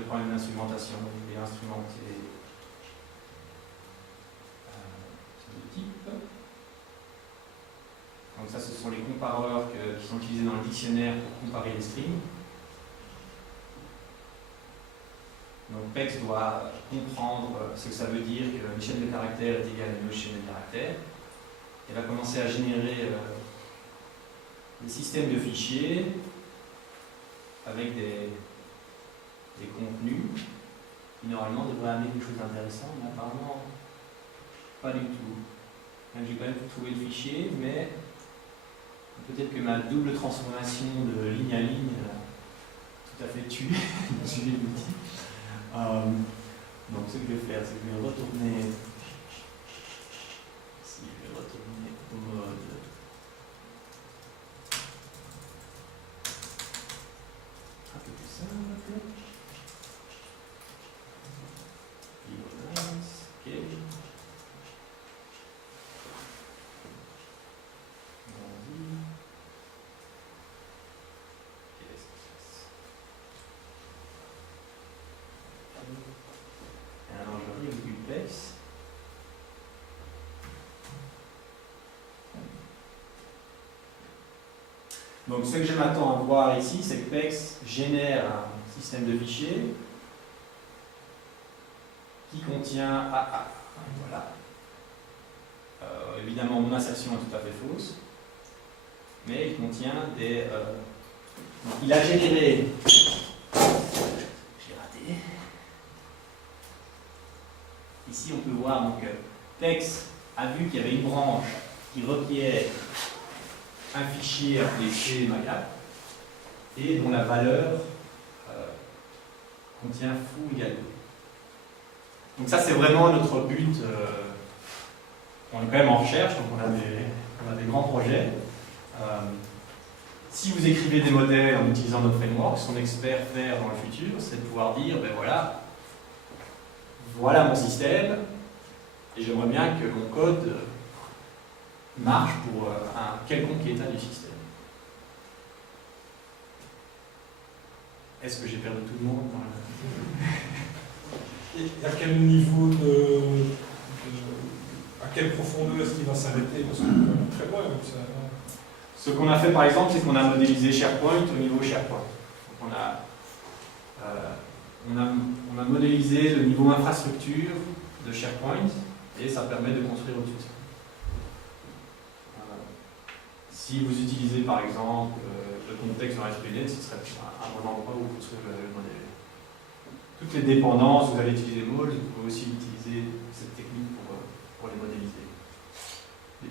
les problèmes d'instrumentation et instrumenter ce type. Donc ça, ce sont les compareurs qui sont utilisés dans le dictionnaire pour comparer les strings. Donc PEX doit comprendre ce que ça veut dire qu'une chaîne de caractères est égale à une autre chaîne de caractères. Elle va commencer à générer des systèmes de fichiers avec des contenus qui normalement devraient amener des choses intéressantes, mais apparemment pas du tout. J'ai quand même trouvé le fichier, mais peut-être que ma double transformation de ligne à ligne tout à fait tue le sujet de l'outil. Donc ce que je vais faire, c'est que je vais retourner ici, je vais retourner au mode un peu plus simple. Ok. Alors je réexécute PEX. Donc ce que je m'attends à voir ici, c'est que PEX génère un système de fichiers qui contient voilà. Évidemment, mon assertion est tout à fait fausse, mais il contient des... donc, il a généré... J'ai raté. Ici, on peut voir donc PEX a vu qu'il y avait une branche qui requiert un fichier appelé cmagap et dont la valeur contient foo égale 2. Donc ça, c'est vraiment notre but. On est quand même en recherche, donc on a des grands projets. Si vous écrivez des modèles en utilisant notre framework, ce qu'on espère faire dans le futur, c'est de pouvoir dire, ben voilà mon système, et j'aimerais bien que mon code marche pour un quelconque état du système. Est-ce que j'ai perdu tout le monde dans Et à quel niveau à quelle profondeur est-ce qu'il va s'arrêter? Parce que c'est très loin. Ce qu'on a fait par exemple, c'est qu'on a modélisé SharePoint au niveau SharePoint. Donc on a modélisé le niveau infrastructure de SharePoint et ça permet de construire au-dessus. Si vous utilisez par exemple le contexte dans SPNet, ce serait un bon endroit où construire le modèle. Toutes les dépendances, vous allez utiliser Mold, vous pouvez aussi utiliser cette technique pour les modéliser.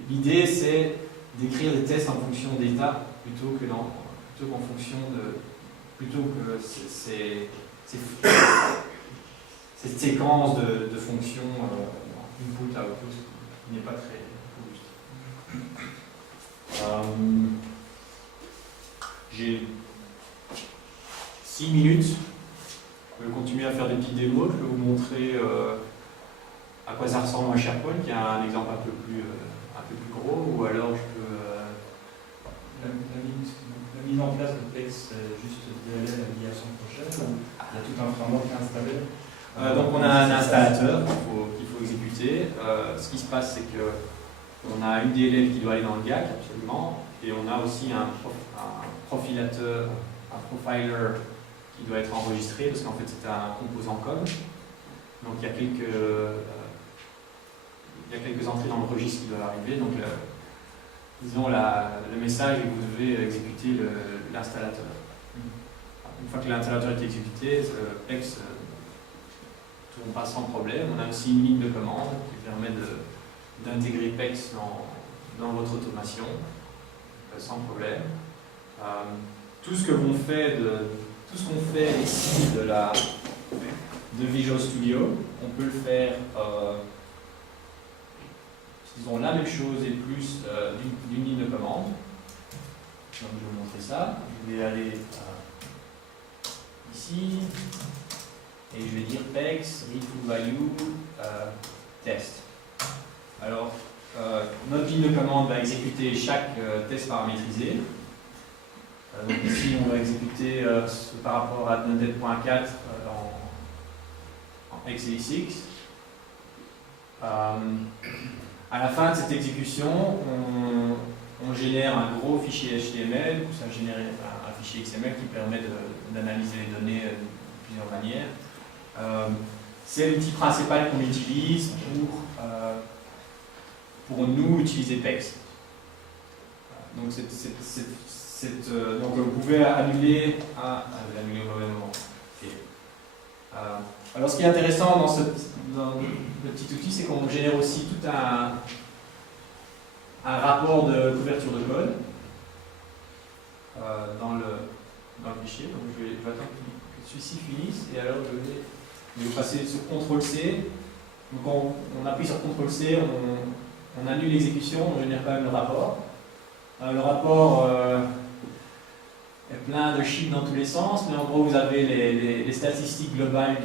L'idée, c'est d'écrire des tests en fonction d'état plutôt qu'en fonction de. Plutôt que cette séquence de fonctions input, output, qui n'est pas très robuste. J'ai 6 minutes. Je vais continuer à faire des petits démos. Je vais vous montrer à quoi ça ressemble un SharePoint, qui est un exemple un peu plus gros, ou alors je peux... La mise en place de PEX, c'est juste DLL lié à son projet, ou il y a tout un framework installé? Donc on a un installateur qu'il faut exécuter. Ce qui se passe, c'est qu'on a une DLL qui doit aller dans le GAC, absolument, et on a aussi un profilateur, un profiler qui doit être enregistré, parce qu'en fait c'est un composant com. Donc il y a quelques entrées dans le registre qui doivent arriver. Donc disons le message, vous devez exécuter l'installateur. Une fois que l'installateur est exécuté, PEX tourne pas sans problème. On a aussi une ligne de commande qui permet d'intégrer PEX dans votre automation sans problème. Tout ce qu'on fait ici de Visual Studio, on peut le faire disons la même chose et plus d'une ligne de commande. Donc je vais vous montrer ça. Je vais aller ici et je vais dire PEX readToValue test. Alors notre ligne de commande va exécuter chaque test paramétrisé. Donc ici on va exécuter par rapport à Node.4 x86. À la fin de cette exécution, on génère un gros fichier HTML, ou ça génère un fichier XML qui permet d'analyser les données de plusieurs manières. C'est l'outil principal qu'on utilise pour nous utiliser PEX. Donc, donc vous pouvez annuler l'annuler au mauvais moment. Okay. Alors ce qui est intéressant dans le petit outil, c'est qu'on génère aussi tout un rapport de couverture de code dans le fichier. Donc je vais attendre que celui-ci finisse et alors je vais passer sur CTRL-C. Donc on appuie sur CTRL-C, on annule l'exécution, on génère quand même le rapport. Le rapport est plein de chiffres dans tous les sens, mais en gros vous avez les statistiques globales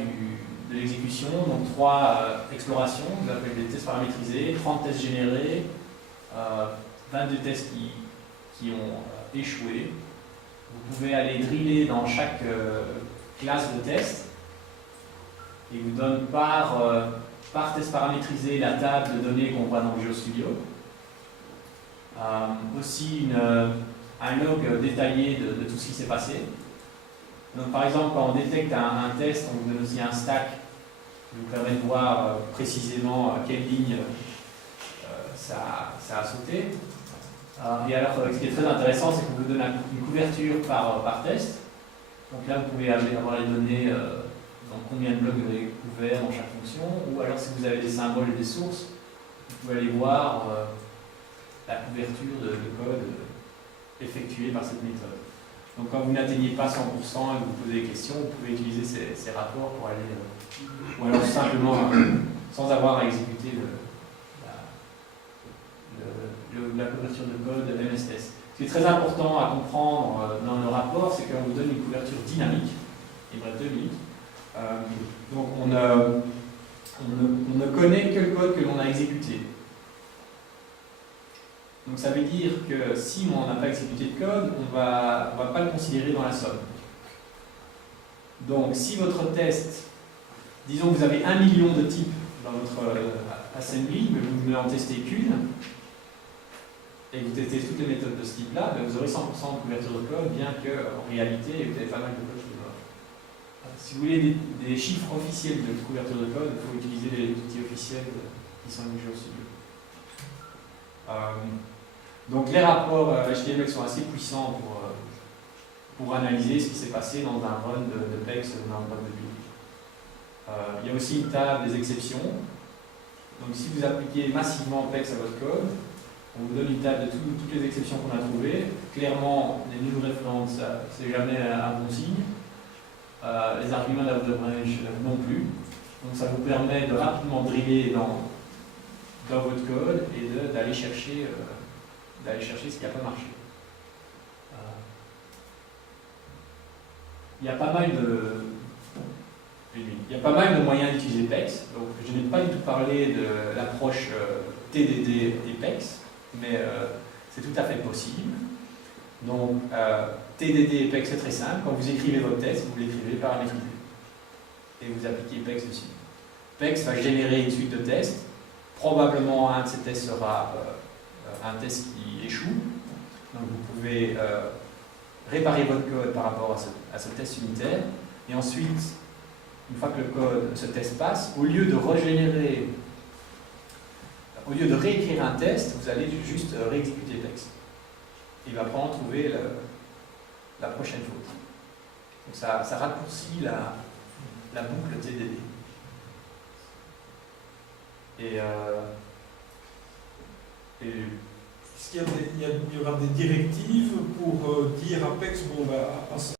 de l'exécution, donc 3 explorations, vous avez des tests paramétrisés, 30 tests générés, 22 tests qui ont échoué. Vous pouvez aller driller dans chaque classe de test et vous donne par test paramétrisé la table de données qu'on voit dans Visual Studio. Aussi un log détaillé de tout ce qui s'est passé. Donc, par exemple, quand on détecte un test, on vous donne aussi un stack qui vous permet de voir précisément à quelle ligne ça a sauté. Et alors, ce qui est très intéressant, c'est qu'on vous donne une couverture par test. Donc là, vous pouvez avoir les données dans combien de blocs vous avez couverts dans chaque fonction, ou alors si vous avez des symboles et des sources, vous pouvez aller voir la couverture de code effectuée par cette méthode. Donc quand vous n'atteignez pas 100% et que vous posez des questions, vous pouvez utiliser ces rapports pour aller, ou alors simplement sans avoir à exécuter la couverture de code MSTest. Ce qui est très important à comprendre dans le rapport, c'est qu'on vous donne une couverture dynamique, il me reste 2 minutes. Donc on ne connaît que le code que l'on a exécuté. Donc ça veut dire que si on n'a pas exécuté de code, on ne va pas le considérer dans la somme. Donc si votre test, disons que vous avez 1 million de types dans votre assembly, mais vous ne en testez qu'une, et que vous testez toutes les méthodes de ce type-là, vous aurez 100% de couverture de code, bien qu'en réalité, vous avez pas mal de code qui est mort. Si vous voulez des chiffres officiels de couverture de code, il faut utiliser les outils officiels qui sont Visual Studio. Donc les rapports HTML sont assez puissants pour analyser ce qui s'est passé dans un run de PEX ou dans un run de build. Il y a aussi une table des exceptions. Donc si vous appliquez massivement PEX à votre code, on vous donne une table de toutes les exceptions qu'on a trouvées. Clairement, les new references, c'est jamais un bon signe. Les arguments d'out of range non plus. Donc ça vous permet de rapidement driller dans votre code et d'aller chercher ce qui n'a pas marché. Il y a pas mal de moyens d'utiliser PEX. Donc, je n'ai pas du tout parlé de l'approche TDD et PEX, mais c'est tout à fait possible. Donc, TDD et PEX, c'est très simple. Quand vous écrivez votre test, vous l'écrivez paramétrisé. Et vous appliquez PEX dessus. PEX va générer une suite de tests. Probablement, un de ces tests sera un test qui échoue. Donc, vous pouvez réparer votre code par rapport à ce test unitaire. Et ensuite, une fois que le code, ce test passe, au lieu de réécrire un test, vous allez juste réexécuter PEX. Il va probablement trouver la prochaine faute. Donc ça raccourcit la boucle TDD. Et Est-ce qu'il y aura des directives pour dire à PEX, bon, bah,